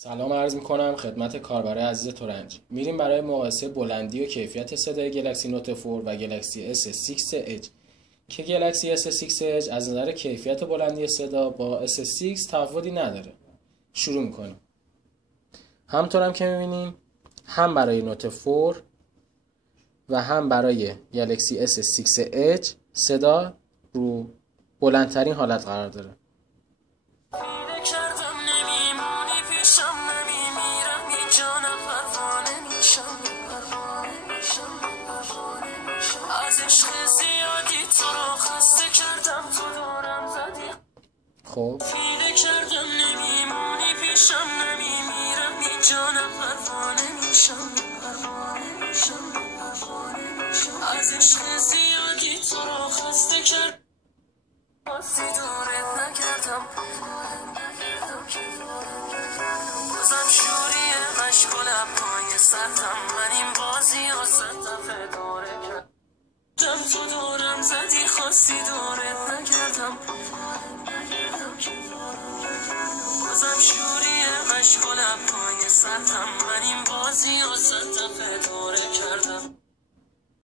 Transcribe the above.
سلام عرض میکنم خدمت کاربر عزیز ترنج. میریم برای مقایسه بلندی و کیفیت صدای گلکسی نوت 4 و گلکسی S6 Edge که گلکسی S6 Edge از نظر کیفیت بلندی صدا با S6 تفاوتی نداره. شروع میکنیم. همونطور هم که میبینیم هم برای نوت 4 و هم برای گلکسی S6 Edge صدا رو بلندترین حالت قرار داره. خب از عشق زیادی تو رو خسته کرد باسی دورت نکردم بازم شوری مشغولم پای سرتم من این بازی و دفعه دوره کردم تو دورم زدی خواستی دورت نکردم بازم شوری مشغولم پای سرتم من این بازی و دفعه دوره کردم.